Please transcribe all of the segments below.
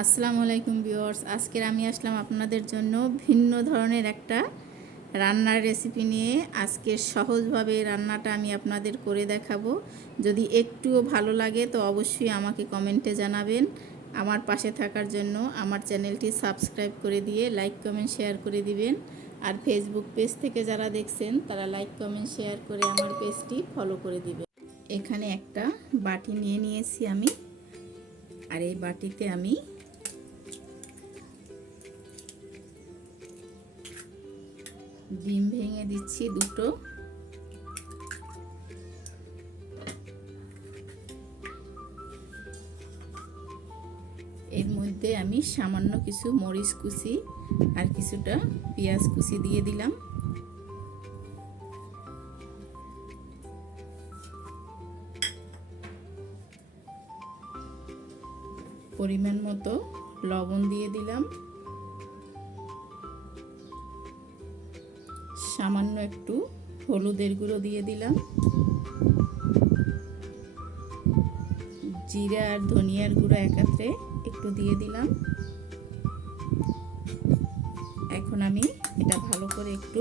আসসালামু আলাইকুম ভিউয়ার্স আজকের আমি আসলাম আপনাদের জন্য ভিন্ন ধরনের একটা রান্নার রেসিপি নিয়ে। আজকে সহজভাবে রান্নাটা আমি আপনাদের করে দেখাবো। যদি একটুও ভালো লাগে তো অবশ্যই আমাকে কমেন্টে জানাবেন। আমার পাশে থাকার জন্য আমার চ্যানেলটি সাবস্ক্রাইব করে দিয়ে লাইক, কমেন্ট, শেয়ার করে দিবেন। আর ফেসবুক পেজ থেকে যারা দেখছেন, তারা লাইক, কমেন্ট, শেয়ার করে আমার পেজটি ফলো করে দিবেন। এখানে একটা বাটি নিয়ে নিয়েছি আমি। আর এই বাটিতে আমি ডিম ভেঙে দিচ্ছি দুটো। এর মধ্যে আমি সামান্য কিছু মরিচ কুচি আর কিছুটা পেঁয়াজ কুচি দিয়ে দিলাম। পরিমাণ মতো লবণ দিয়ে দিলাম। সামান্য একটু হলুদের গুঁড়ো দিয়ে দিলাম। জিরা আর ধনিয়ার গুঁড়ো একাত্রে একটু দিয়ে দিলাম। এখন আমি এটা ভালো করে একটু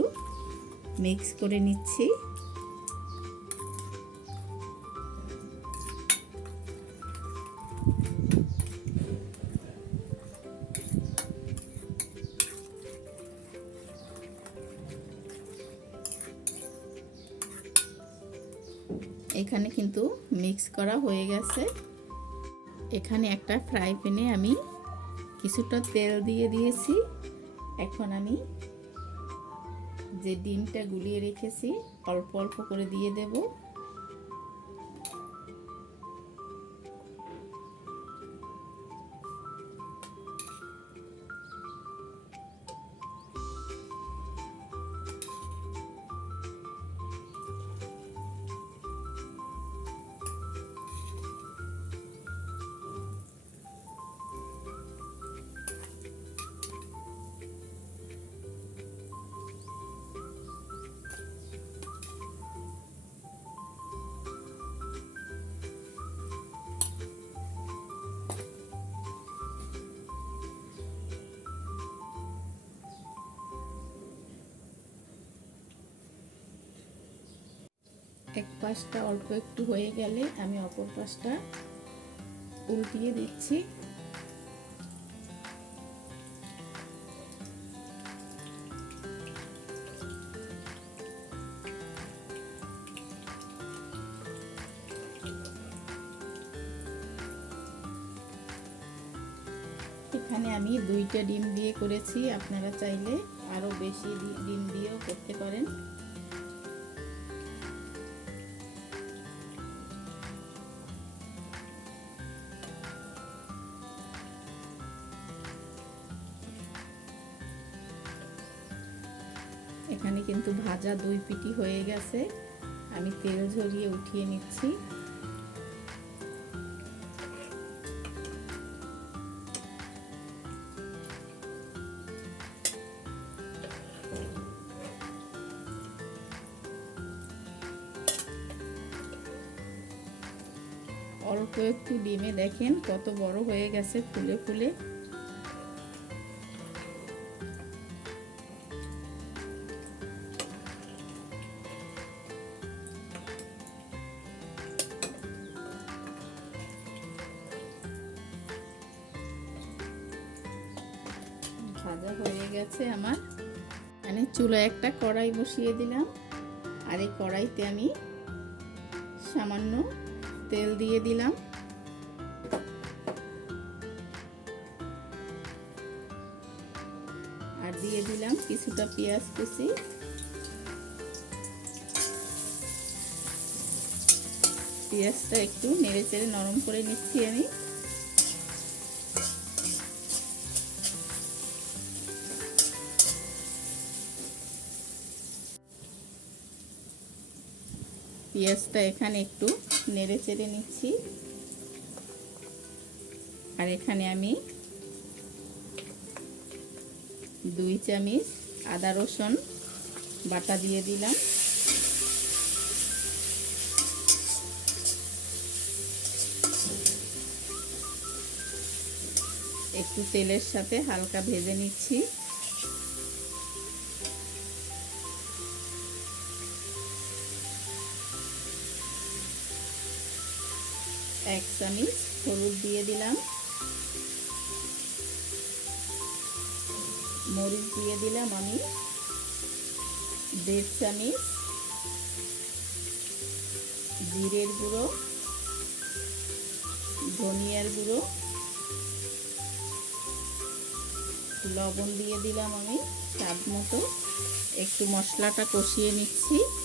মিক্স করে নিচ্ছি। এখানে কিন্তু মিক্স করা হয়ে গেছে। এখানে একটা ফ্রাই প্যানে আমি কিছুটা তেল দিয়ে দিয়েছি। এখন আমি যে ডিমটা গুলিয়ে রেখেছি, অল্প অল্প করে দিয়ে দেব। এক পাশটা অল্প একটু হয়ে গেলে আমি অপর পাশটা উল্টিয়ে দিচ্ছি। এখানে আমি দুইটা ডিম দিয়ে করেছি, আপনারা চাইলে আরও বেশি ডিম দিয়েও করতে পারেন। এখানে কিন্তু ভাজা দুই পিটি হয়ে গেছে। আমি তেল ঝরিয়ে উঠিয়ে নিচ্ছি। অল্প একটু ডিমে দেখেন কত বড় হয়ে গেছে, ফুলে ফুলে। ভাজা হয়ে গেছে আমার। মানে চুলায় একটা কড়াই বসিয়ে দিলাম। আর এই কড়াইতে আমি সামান্য তেল দিয়ে দিলাম। আর দিয়ে দিলাম কিছুটা পেঁয়াজ কুচি। পেঁয়াজটা একটু নেড়ে চেড়ে নরম করে নিচ্ছি আমি। পেঁয়াজটা এখানে একটু নেড়ে চেড়ে নিচ্ছি। আর এখানে আমি দুই চামচ আদা রসুন বাটা দিয়ে দিলাম। একটু তেলের সাথে হালকা ভেজে নিচ্ছি। এক চামচ হলুদ দিয়ে দিলাম। মরিচ দিয়ে দিলাম আমি। দেড় চামচ জিরের গুঁড়ো, ধনিয়ার গুঁড়ো। লবণ দিয়ে দিলাম আমি, স্বাদ মতো। একটু মশলাটা কষিয়ে নিচ্ছি।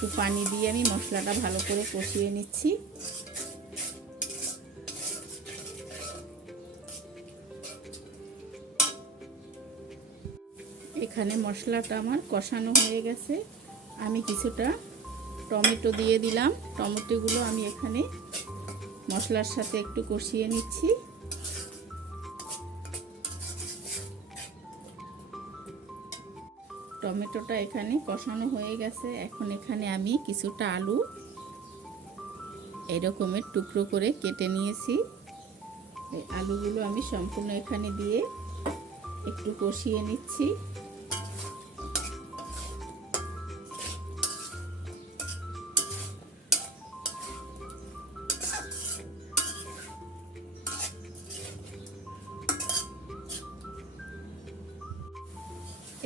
একটু পানি দিয়ে আমি মশলাটা ভালো করে কষিয়ে নিচ্ছি। এখানে মশলাটা আমার কষানো হয়ে গেছে। আমি কিছুটা টমেটো দিয়ে দিলাম। টমেটোগুলো আমি এখানে মশলার সাথে একটু কষিয়ে নিচ্ছি। টমেটোটা এখানে কষানো হয়ে গেছে। এখন এখানে আমি কিছুটা আলু এরকমের টুকরো করে কেটে নিয়েছি। আলুগুলো আমি সম্পূর্ণ এখানে দিয়ে একটু কষিয়ে নিচ্ছি।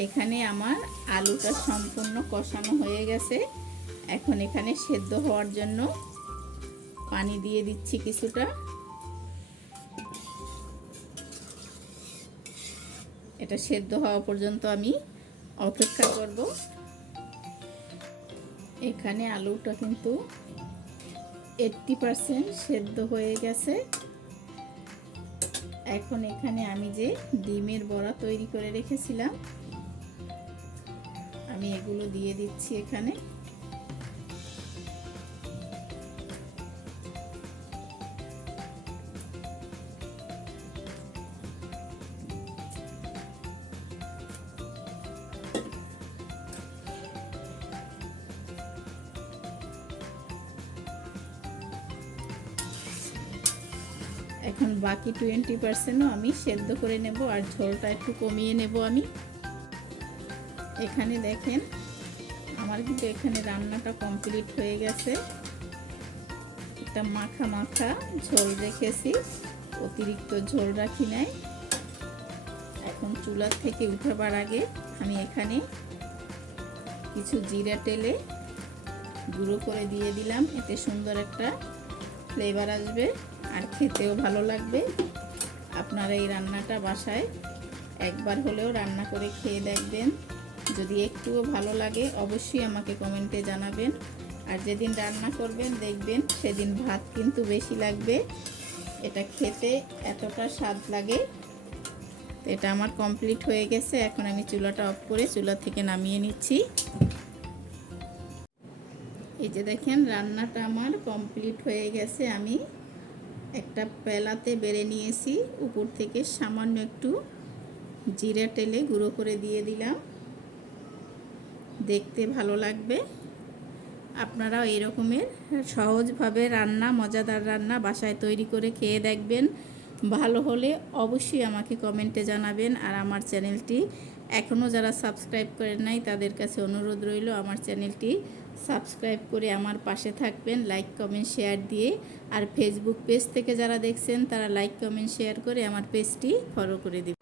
এখানে আমার আলুটা সম্পূর্ণ কষানো হয়ে গেছে। এখন এখানে সেদ্ধ হওয়ার জন্য পানি দিয়ে দিচ্ছি কিছুটা। এটা সেদ্ধ হওয়া পর্যন্ত আমি অপেক্ষা করব। এখানে আলুটা কিন্তু এইট্টি পারসেন্ট সেদ্ধ হয়ে গেছে। এখন এখানে আমি যে ডিমের বড়া তৈরি করে রেখেছিলাম আমি এগুলো দিয়ে দিচ্ছি এখানে। এখন বাকি টোয়েন্টি পার্সেন্টও আমি সেদ্ধ করে নেব আর ঝোলটা একটু কমিয়ে নেব আমি। এখানে দেখেন, আমার কিন্তু এখানে রান্নাটা কমপ্লিট হয়ে গেছে। একটা মাখা মাখা ঝোল রেখেছি, অতিরিক্ত ঝোল রাখি নাই। এখন চুলার থেকে উঠাবার আগে আমি এখানে কিছু জিরা টেলে গুঁড়ো করে দিয়ে দিলাম, এতে সুন্দর একটা ফ্লেভার আসবে আর খেতেও ভালো লাগবে। আপনারা এই রান্নাটা বাসায় একবার হলেও রান্না করে খেয়ে দেখবেন। যদি একটুও ভালো লাগে, অবশ্যই আমাকে কমেন্টে জানাবেন। আর যেদিন রান্না করবেন, দেখবেন সেদিন ভাত কিন্তু বেশি লাগবে। এটা খেতে এতটা স্বাদ লাগে। তো এটা আমার কমপ্লিট হয়ে গেছে। এখন আমি চুলাটা অফ করে চুলা থেকে নামিয়ে নিচ্ছি। এই যে দেখেন, রান্নাটা আমার কমপ্লিট হয়ে গেছে। আমি একটা পেলাতে বেড়ে নিয়েছি। উপর থেকে সামান্য একটু জিরা টেলে গুঁড়ো করে দিয়ে দিলাম। দেখতে ভালো লাগবে। আপনারাও এরকমের সহজভাবে রান্না, মজাদার রান্না বাসায় তৈরি করে খেয়ে দেখবেন। ভালো হলে অবশ্যই আমাকে কমেন্টে জানাবেন আর আমার চ্যানেলটি এখনও যারা সাবস্ক্রাইব করেন নাই তাদের কাছে অনুরোধ রইল আমার চ্যানেলটি সাবস্ক্রাইব করে আমার পাশে থাকবেন, লাইক, কমেন্ট, শেয়ার দিয়ে। আর ফেসবুক পেজ থেকে যারা দেখছেন তারা লাইক, কমেন্ট, শেয়ার করে আমার পেজটি ফলো করে দেবেন।